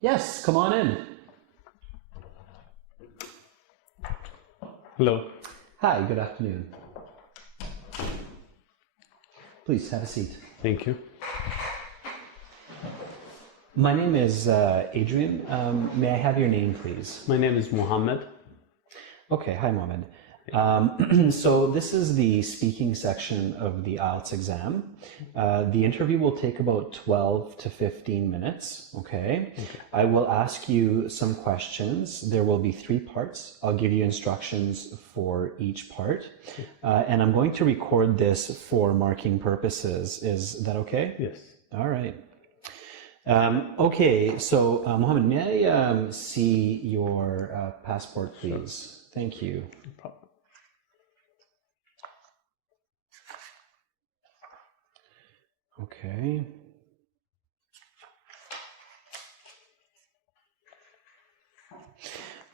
Yes, come on in. Hello. Hi, good afternoon. Please have a seat. Thank you. My name is Adrian. May I have your name, please? My name is Mohammed. Okay, hi, Mohammed. So this is the speaking section of the IELTS exam. The interview will take about 12 to 15 minutes, okay? I will ask you some questions. There will be 3 parts. I'll give you instructions for each part. And I'm going to record this for marking purposes. Is that okay? Yes. All right. Okay, so Mohammed, may I see your passport, please? Sure. Thank you. No problem. Okay.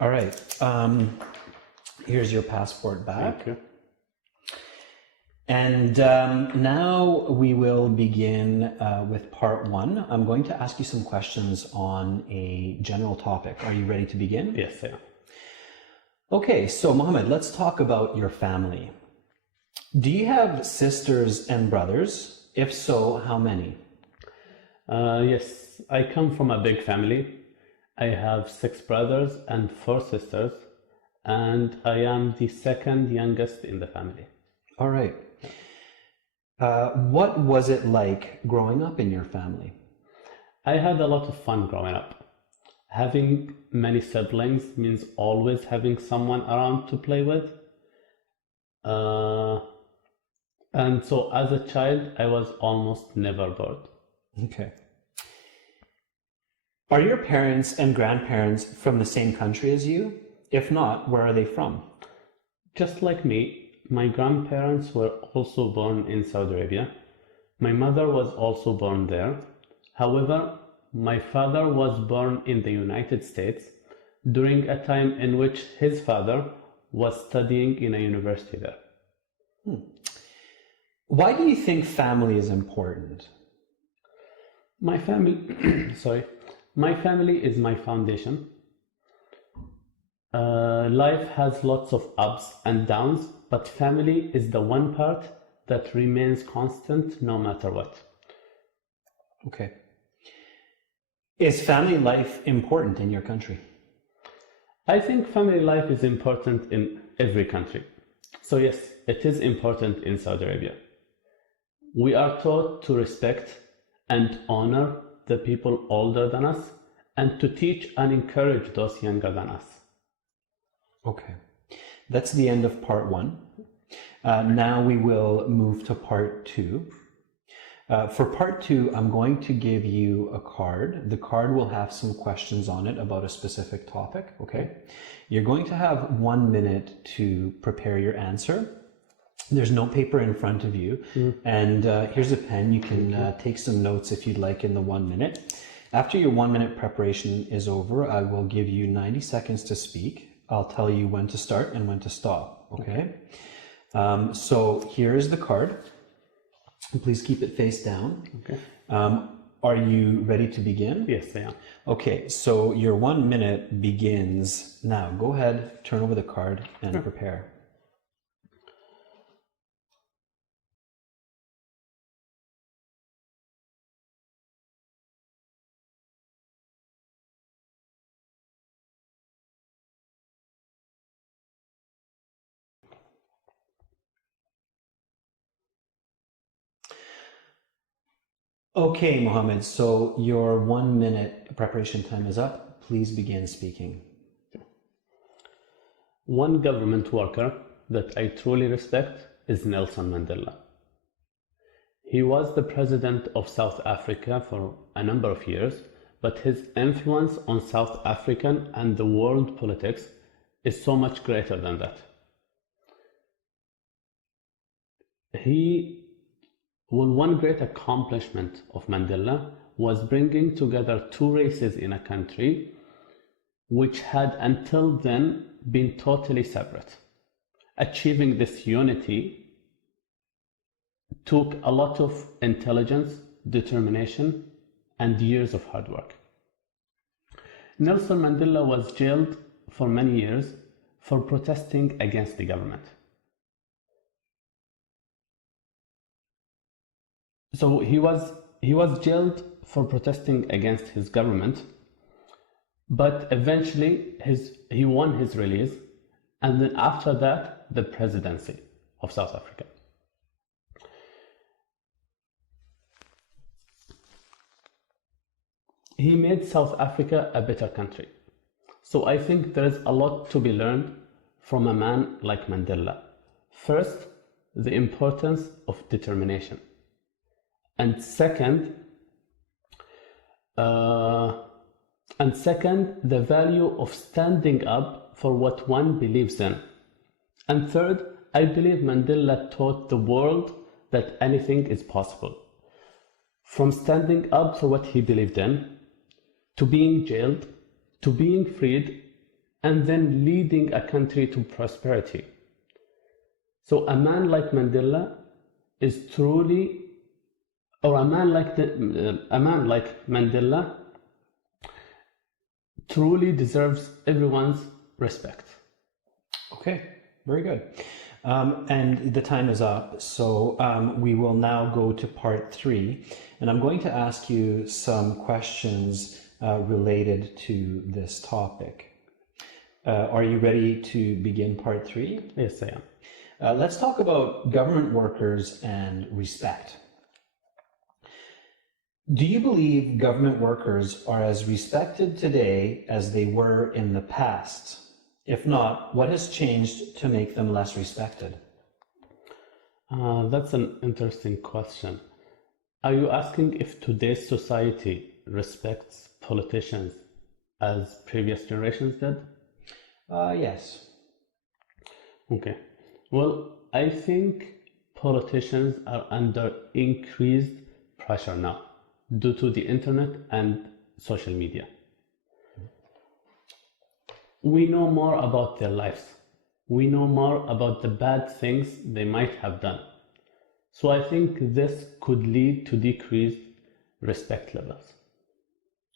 All right. Here's your passport back. Thank you. And now we will begin with part 1. I'm going to ask you some questions on a general topic. Are you ready to begin? Yes, I am. Okay, so Mohammed, let's talk about your family. Do you have sisters and brothers? If so, how many? Yes, I come from a big family. I have 6 brothers and 4 sisters, and I am the second youngest in the family. All right. What was it like growing up in your family? I had a lot of fun growing up. Having many siblings means always having someone around to play with. And so as a child, I was almost never bored. Okay. Are your parents and grandparents from the same country as you? If not, where are they from? Just like me, my grandparents were also born in Saudi Arabia. My mother was also born there. However, my father was born in the United States during a time in which his father was studying in a university there. Why do you think family is important? My family, my family is my foundation. Life has lots of ups and downs, but family is the one part that remains constant no matter what. Okay. Is family life important in your country? I think family life is important in every country. So yes, it is important in Saudi Arabia. We are taught to respect and honor the people older than us and to teach and encourage those younger than us. Okay. That's the end of part 1. Now we will move to part 2. For part 2, I'm going to give you a card. The card will have some questions on it about a specific topic, okay? You're going to have 1 minute to prepare your answer. There's no paper in front of you, and here's a pen. You can take some notes if you'd like in the 1 minute. After your 1 minute preparation is over, I will give you 90 seconds to speak. I'll tell you when to start and when to stop, okay? So here is the card. Please keep it face down. Okay. Are you ready to begin? Yes, I am. Okay, so your 1 minute begins now. Go ahead, turn over the card and prepare. Okay, Mohammed, so your 1 minute preparation time is up. Please begin speaking. One government worker that I truly respect is Nelson Mandela. He was the president of South Africa for a number of years, but his influence on South African and the world politics is so much greater than that. One great accomplishment of Mandela was bringing together 2 races in a country which had until then been totally separate. Achieving this unity took a lot of intelligence, determination, and years of hard work. Nelson Mandela was jailed for many years for protesting against the government. So he was jailed for protesting against his government, but eventually he won his release, and then after that, the presidency of South Africa. He made South Africa a better country. So I think there is a lot to be learned from a man like Mandela. First, the importance of determination. And second, the value of standing up for what one believes in. And third, I believe Mandela taught the world that anything is possible. From standing up for what he believed in, to being jailed, to being freed, and then leading a country to prosperity. So a man like Mandela is truly, or a man like Mandela truly deserves everyone's respect. Okay, very good. And the time is up, so we will now go to part 3, and I'm going to ask you some questions related to this topic. Are you ready to begin part 3? Yes, I am. Let's talk about government workers and respect. Do you believe government workers are as respected today as they were in the past? If not, what has changed to make them less respected? That's an interesting question. Are you asking if today's society respects politicians as previous generations did? Yes. Okay. Well, I think politicians are under increased pressure now due to the internet and social media. We know more about their lives. We know more about the bad things they might have done. So I think this could lead to decreased respect levels.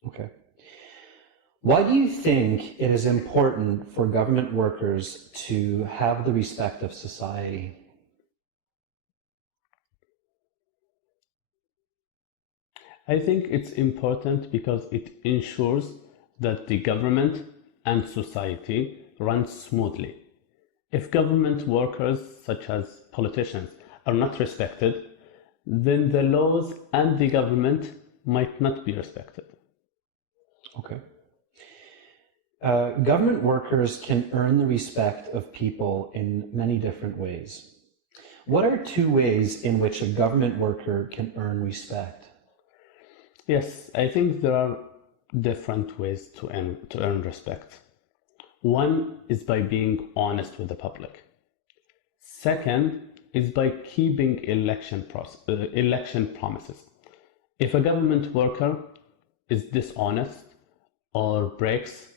Okay. Why do you think it is important for government workers to have the respect of society? I think it's important because it ensures that the government and society run smoothly. If government workers, such as politicians, are not respected, then the laws and the government might not be respected. Okay. Government workers can earn the respect of people in many different ways. What are 2 ways in which a government worker can earn respect? Yes, I think there are different ways to earn respect. One is by being honest with the public. Second is by keeping election promises. If a government worker is dishonest or breaks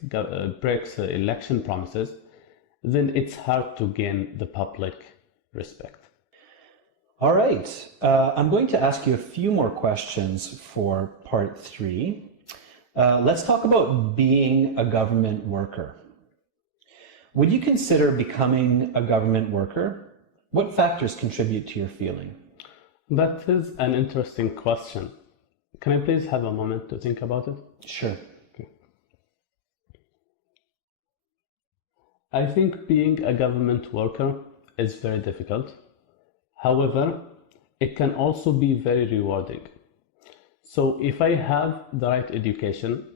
election promises, then it's hard to gain the public respect. All right. I'm going to ask you a few more questions for part 3. Let's talk about being a government worker. Would you consider becoming a government worker? What factors contribute to your feeling? That is an interesting question. Can I please have a moment to think about it? Sure. Okay. I think being a government worker is very difficult. However, it can also be very rewarding. So if I have the right education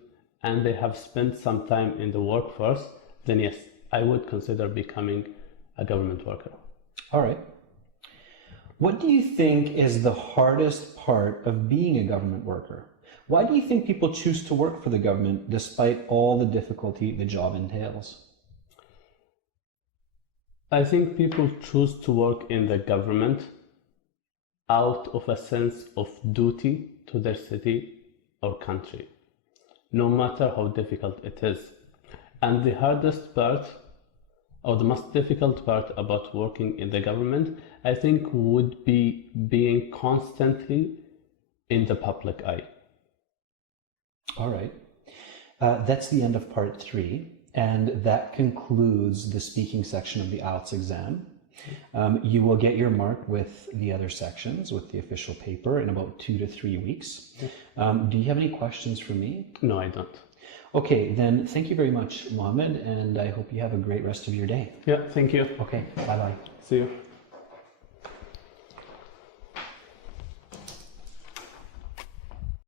and I have spent some time in the workforce, then yes, I would consider becoming a government worker. All right. What do you think is the hardest part of being a government worker? Why do you think people choose to work for the government despite all the difficulty the job entails? I think people choose to work in the government out of a sense of duty to their city or country, no matter how difficult it is. And the hardest part, or the most difficult part about working in the government, I think would be being constantly in the public eye. All right. That's the end of part 3, and that concludes the speaking section of the IELTS exam. You will get your mark with the other sections, with the official paper, in about 2 to 3 weeks. Do you have any questions for me? No, I don't. Okay, then thank you very much, Mohammed, and I hope you have a great rest of your day. Yeah, thank you. Okay, bye-bye. See you.